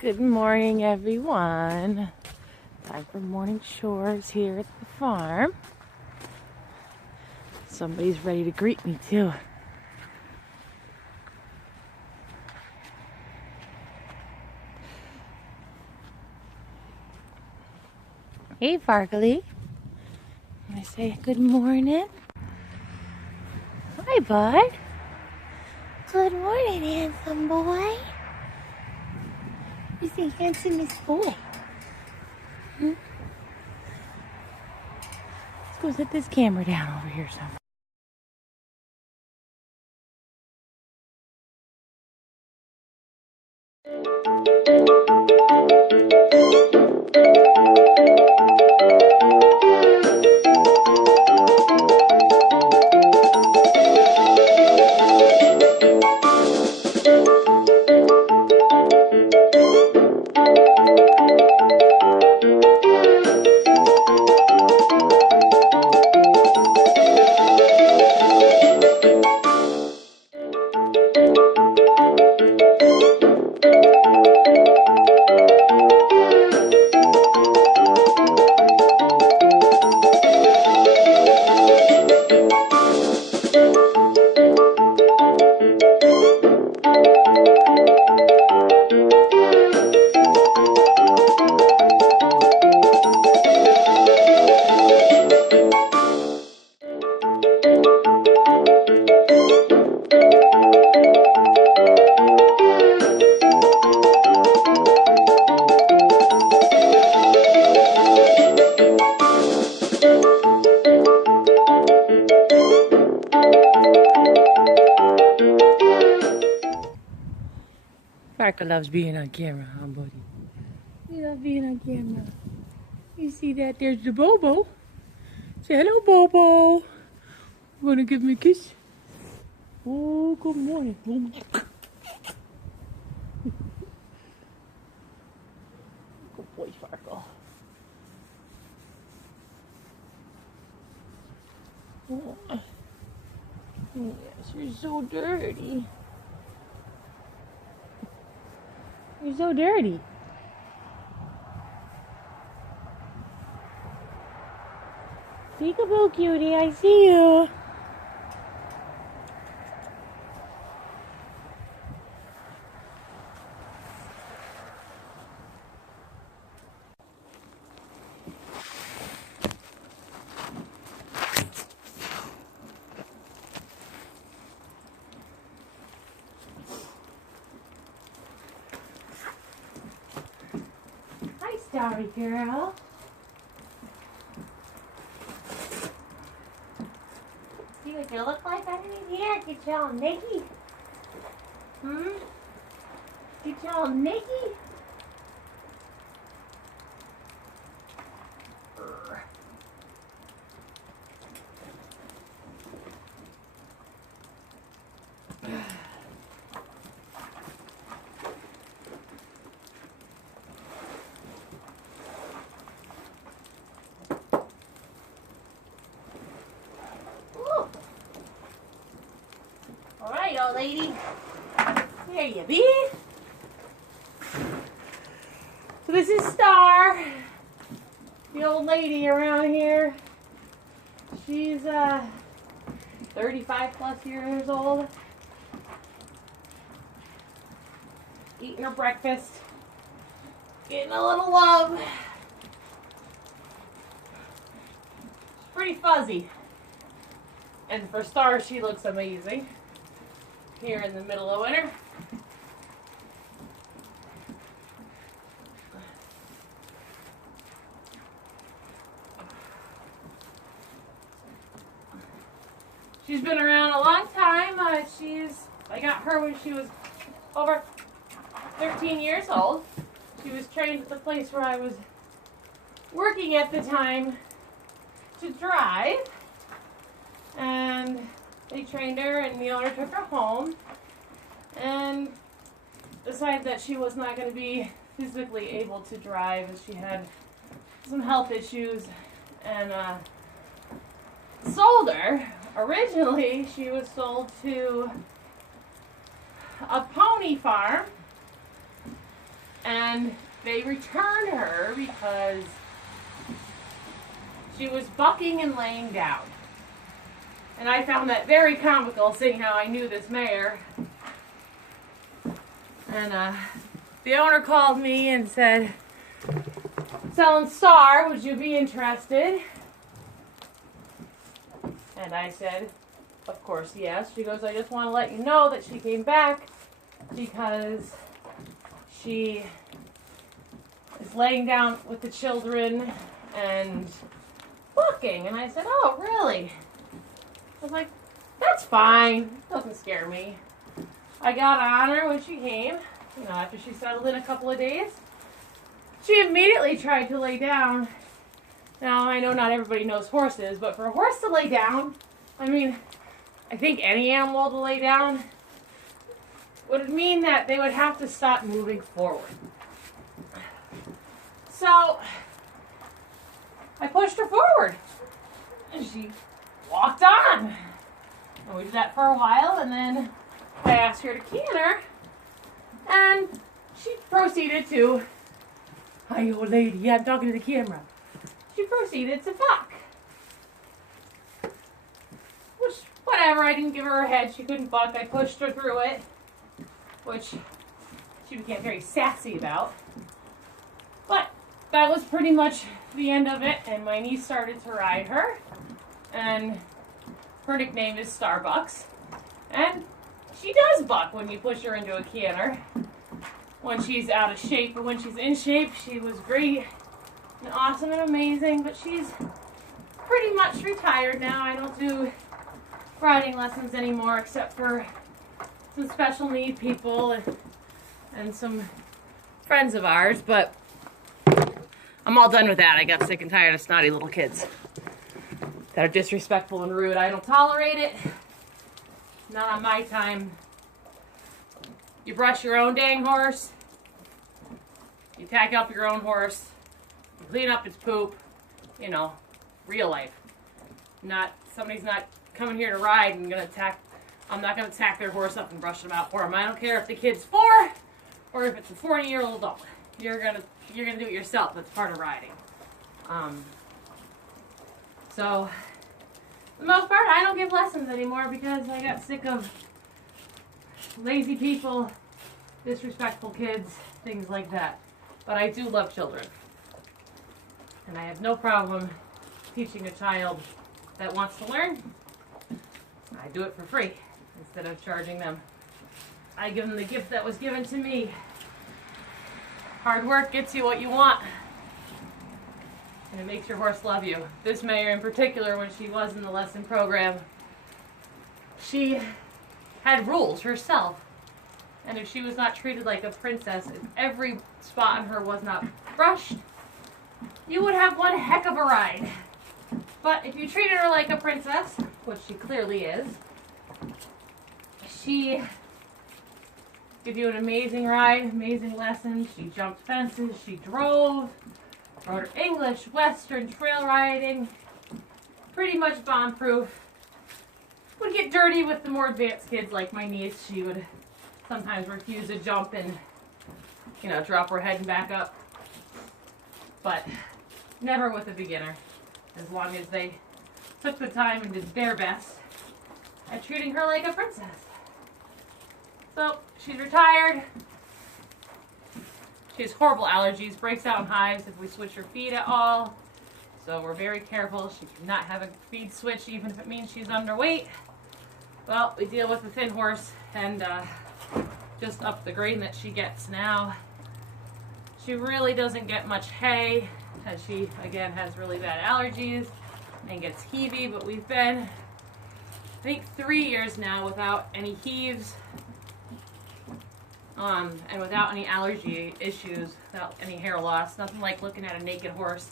Good morning, everyone. Time for morning chores here at the farm. Somebody's ready to greet me, too. Hey, Farkle. I say good morning. Hi, bud. Good morning, handsome boy. He's the handsomest boy. Let's go set this camera down over here somewhere. Farkle loves being on camera, huh, buddy? You love being on camera. You see that? There's the Bobo. Say hello, Bobo. You wanna give me a kiss? Oh, good morning. Good boy, Farkle. Oh. Yes, you're so dirty. You're so dirty. Peekaboo, cutie, I see you. Hi, Starry girl. See what you look like underneath here? Get you all naked? Get you all naked? All right, old lady. Here you be. So this is Star, the old lady around here. She's 35 plus years old. Eating her breakfast. Getting a little love. She's pretty fuzzy. And for Star, she looks amazing. Here in the middle of winter. She's been around a long time. I got her when she was over 13 years old. She was trained at the place where I was working at the time to drive. And they trained her, and the owner took her home and decided that she was not going to be physically able to drive as she had some health issues, and sold her. Originally, she was sold to a pony farm, and and they returned her because she was bucking and laying down. And I found that very comical, seeing how I knew this mare. And the owner called me and said, "Selling Star, would you be interested?" And I said, "Of course, yes." She goes, "I just want to let you know that she came back because she is laying down with the children and walking." And I said, "Oh, really?" I was like, "That's fine. It doesn't scare me." I got on her when she came, after she settled in a couple of days. She immediately tried to lay down. Now, I know not everybody knows horses, but for a horse to lay down, I think any animal to lay down would mean that they would have to stop moving forward. So, I pushed her forward, and she walked on. And we did that for a while, and then I asked her to canter, and she proceeded to, "Hi, old lady, yeah, I'm talking to the camera." She proceeded to buck. Which, whatever, I didn't give her her head. She couldn't buck. I pushed her through it, which she became very sassy about. But that was pretty much the end of it, and my niece started to ride her, and her nickname is Starbucks. And she does buck when you push her into a canter, when she's out of shape. But when she's in shape, she was great and awesome and amazing. But she's pretty much retired now. I don't do riding lessons anymore, except for some special need people and some friends of ours. But I'm all done with that. I got sick and tired of snotty little kids that are disrespectful and rude. I don't tolerate it. Not on my time. You brush your own dang horse. You tack up your own horse. You clean up its poop. Real life. Somebody's not coming here to ride and I'm not gonna tack their horse up and brush them out for them. I don't care if the kid's 4 or if it's a 40-year-old adult. You're gonna do it yourself. That's part of riding. So, for the most part, I don't give lessons anymore because I got sick of lazy people, disrespectful kids, things like that. But I do love children. And I have no problem teaching a child that wants to learn. I do it for free instead of charging them. I give them the gift that was given to me. Hard work gets you what you want. And it makes your horse love you. This mare in particular, when she was in the lesson program, she had rules herself. And if she was not treated like a princess, if every spot on her was not brushed, you would have one heck of a ride. But if you treated her like a princess, which she clearly is, she give you an amazing ride, amazing lessons. She jumped fences, she drove, rode her English, Western, trail riding, pretty much bomb-proof. Would get dirty with the more advanced kids like my niece. She would sometimes refuse to jump and, drop her head and back up. But never with a beginner, as long as they took the time and did their best at treating her like a princess. So, she's retired. She has horrible allergies, breaks out in hives if we switch her feed at all. So we're very careful. She cannot have a feed switch even if it means she's underweight. Well, we deal with the thin horse and just up the grain that she gets now. She really doesn't get much hay, as she, again, has really bad allergies and gets heavy, but we've been, I think, 3 years now without any heaves, and without any allergy issues, without any hair loss. Nothing like looking at a naked horse,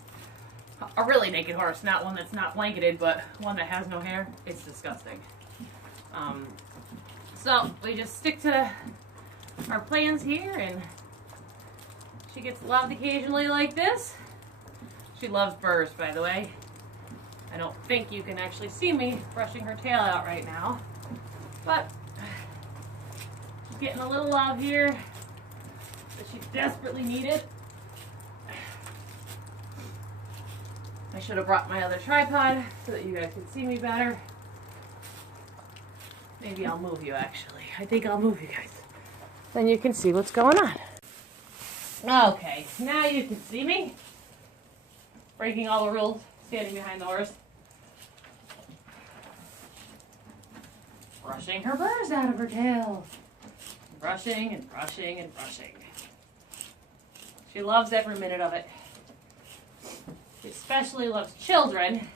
a really naked horse, not one that's not blanketed, but one that has no hair. It's disgusting. So we just stick to our plans here, and she gets loved occasionally like this. She loves burrs, by the way. I don't think you can actually see me brushing her tail out right now, but she's getting a little love here. that she desperately needed. I should have brought my other tripod so that you guys could see me better. Maybe I'll move you actually. I think I'll move you guys. Then you can see what's going on. Okay, now you can see me. Breaking all the rules, standing behind the horse. Brushing her burrs out of her tail. Brushing and brushing and brushing. She loves every minute of it. She especially loves children.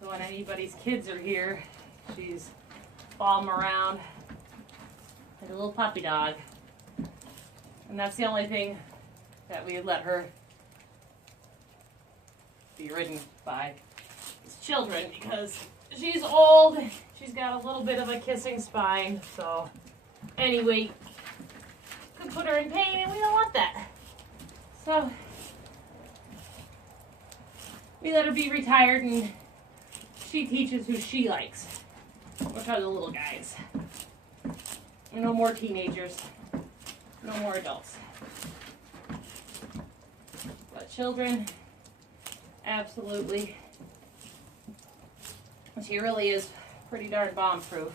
So when anybody's kids are here, she's following them around like a little puppy dog. And that's the only thing that we let her be ridden by is children, because she's old. She's got a little bit of a kissing spine, so any weight could put her in pain, and we don't want that. So we let her be retired, and she teaches who she likes, which are the little guys. No more teenagers, no more adults. But children, absolutely. She really is pretty darn bomb-proof.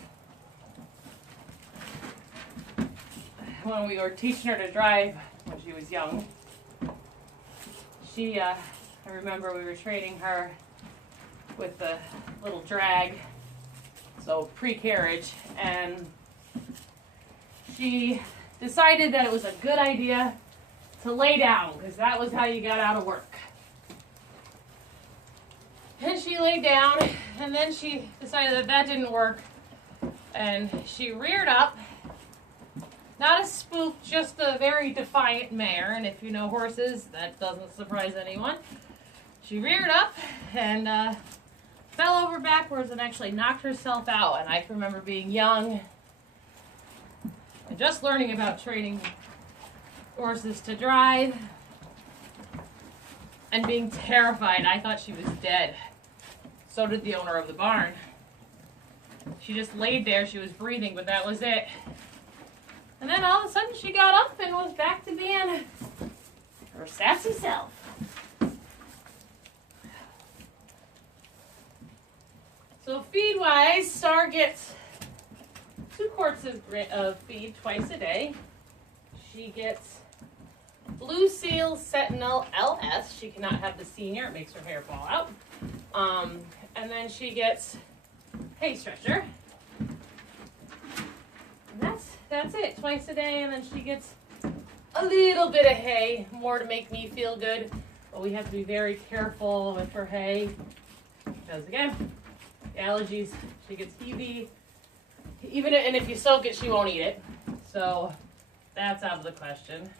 When we were teaching her to drive when she was young, I remember we were training her with the little drag, so pre-carriage, and she decided that it was a good idea to lay down, because that was how you got out of work. And she laid down, and then she decided that that didn't work, and she reared up. Not a spook, just a very defiant mare, and if you know horses, that doesn't surprise anyone. She reared up and fell over backwards and actually knocked herself out. And I can remember being young and just learning about training horses to drive and being terrified. I thought she was dead. So did the owner of the barn. She just laid there, she was breathing, but that was it. And then all of a sudden she got up and was back to being her sassy self. So feed-wise, Star gets 2 quarts of feed twice a day. She gets Blue Seal Sentinel LS. She cannot have the senior, it makes her hair fall out. And then she gets hay stretcher. And that's it, twice a day, and then she gets a little bit of hay, more to make me feel good. But we have to be very careful with her hay, because again, the allergies, she gets heebie. And if you soak it, she won't eat it. So that's out of the question.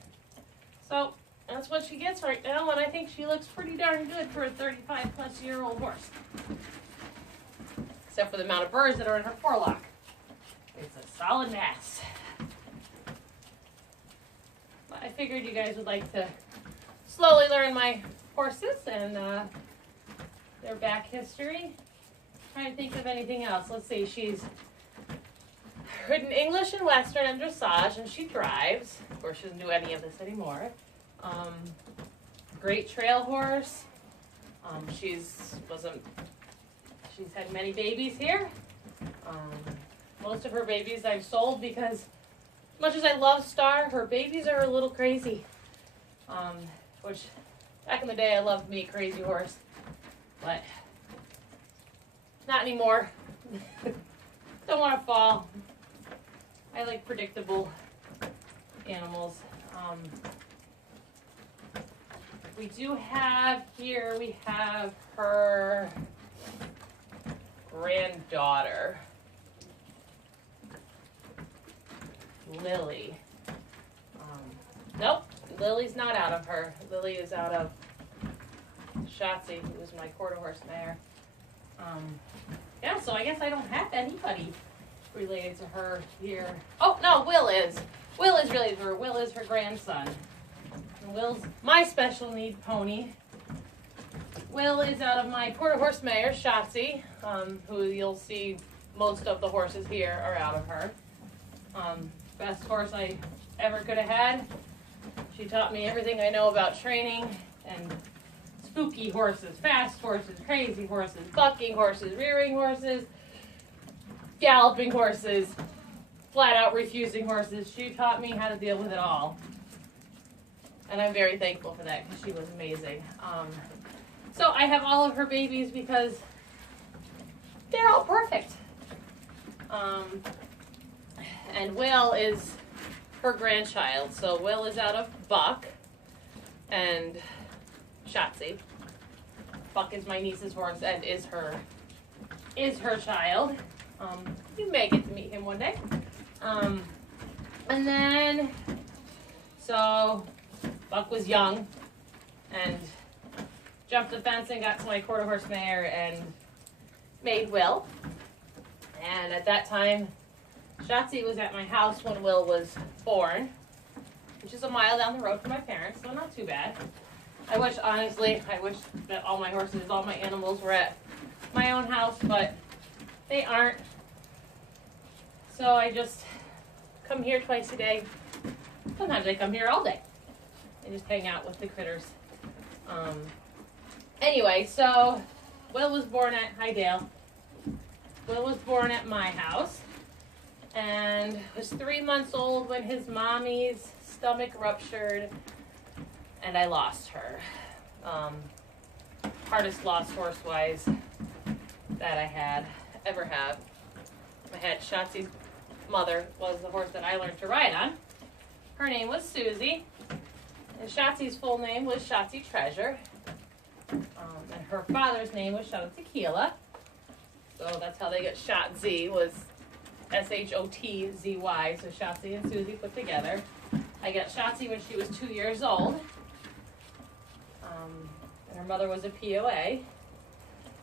So that's what she gets right now, and I think she looks pretty darn good for a 35-plus-year-old horse. Except for the amount of burrs that are in her forelock. It's a solid mass. But I figured you guys would like to slowly learn my horses and their back history. Trying to think of anything else. Let's see, she's ridden English and Western and dressage, and she drives. Of course, she doesn't do any of this anymore. Great trail horse. She's had many babies here. Most of her babies I've sold because, as much as I love Star, her babies are a little crazy. Which, back in the day, I loved me a crazy horse, but not anymore. Don't want to fall. I like predictable animals. We do have here, we have her granddaughter, Lily. Nope, Lily's not out of her. Lily is out of Shotzi, who was my quarter horse mare. Yeah, so I guess I don't have anybody related to her here. Oh, no, Will is. Will is related to her. Will is her grandson. And Will's my special need pony. Will is out of my quarter horse mare, Shotzi, who you'll see most of the horses here are out of her. Best horse I ever could have had. She taught me everything I know about training and spooky horses, fast horses, crazy horses, bucking horses, rearing horses, galloping horses, flat out refusing horses. She taught me how to deal with it all. And I'm very thankful for that because she was amazing. So I have all of her babies because they're all perfect. And Will is her grandchild. So Will is out of Buck and Shotzi. Buck is my niece's horse and is her child. You may get to meet him one day. And then, so Buck was young and jumped the fence and got to my quarter horse mare and made Will. And at that time, Shotzi was at my house when Will was born, which is a mile down the road from my parents, so not too bad. I wish that all my horses, all my animals were at my own house, but they aren't. So I just come here twice a day. Sometimes I come here all day. I just hang out with the critters. Anyway, so Will was born at, hi Dale. Will was born at my house and was 3 months old when his mommy's stomach ruptured and I lost her. Hardest loss horse-wise that I ever have. I had Shotzi's mother was the horse that I learned to ride on. Her name was Susie, and Shotzi's full name was Shotzi Treasure, and her father's name was Shot Tequila. So that's how they got Shotzi, was Shotzy, so Shotzi and Susie put together. I got Shotzi when she was 2 years old, and her mother was a POA.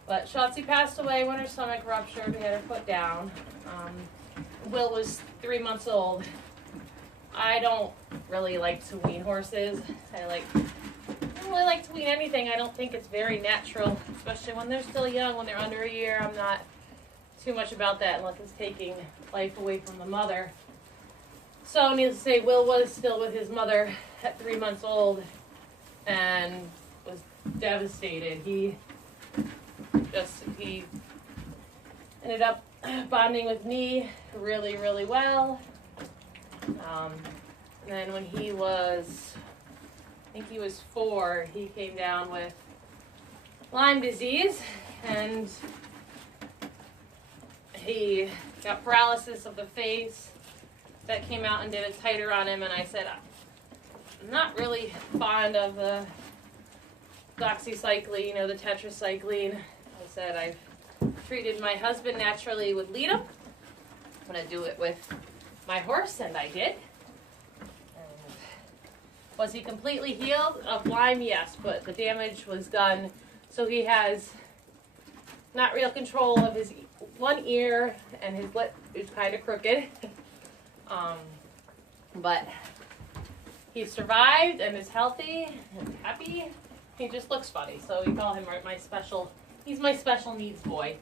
But Shotzi passed away when her stomach ruptured. We had her put down. Will was 3 months old. I don't really like to wean horses. I don't really like to wean anything. I don't think it's very natural, especially when they're still young, when they're under a year. I'm not too much about that unless it's taking life away from the mother. So needless to say, Will was still with his mother at 3 months old and was devastated. He ended up bonding with me really, really well. And then when he was, I think he was 4, he came down with Lyme disease and he got paralysis of the face. That came out and did a titer on him, and I said, I'm not really fond of the doxycycline or the tetracycline. I said, I've treated my husband naturally with Leta. I'm going to do it with my horse, and I did. And was he completely healed of Lyme? Yes, but the damage was done. So he has not real control of his one ear, and his lip is kind of crooked. But he survived and is healthy and happy. He just looks funny, so we call him he's my special needs boy.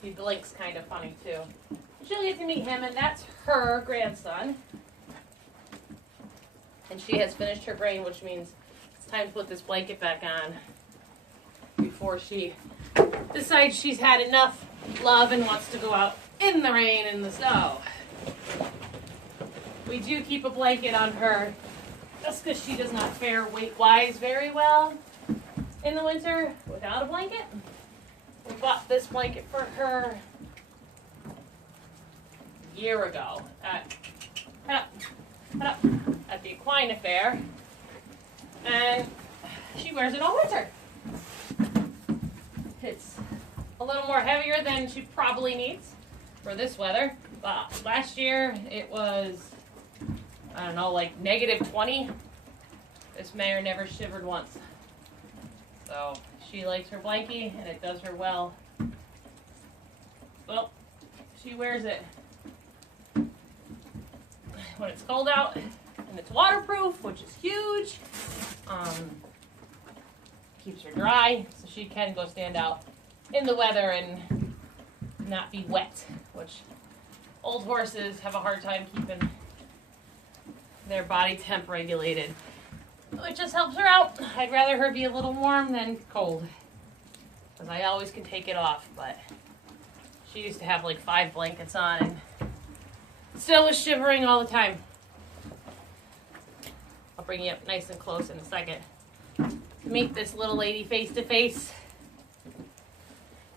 He blinks kind of funny too. She'll get to meet him, and that's her grandson. And she has finished her grain, which means it's time to put this blanket back on before she decides she's had enough love and wants to go out in the rain and the snow. We do keep a blanket on her just because she does not fare weight-wise very well in the winter without a blanket. We bought this blanket for her a year ago at the Equine Affair, and she wears it all winter. It's a little more heavier than she probably needs for this weather. But last year it was, I don't know, like -20. This mare never shivered once. So she likes her blankie and it does her well. Well, she wears it when it's cold out and it's waterproof, which is huge. Keeps her dry so she can go stand out in the weather and not be wet, which old horses have a hard time keeping They're body temp regulated, which just helps her out. I'd rather her be a little warm than cold, because I always can take it off, but she used to have like 5 blankets on and still was shivering all the time. I'll bring you up nice and close in a second. Meet this little lady face to face.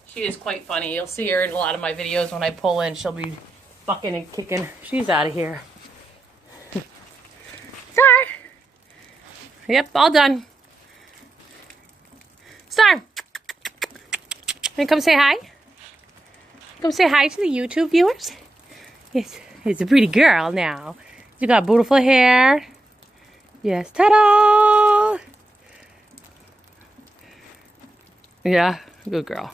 She is quite funny. You'll see her in a lot of my videos. When I pull in, she'll be bucking and kicking. She's out of here. Star! Yep, all done. Star! Wanna come say hi? Come say hi to the YouTube viewers? Yes, it's a pretty girl now. You got beautiful hair. Yes, ta-da! Yeah, good girl.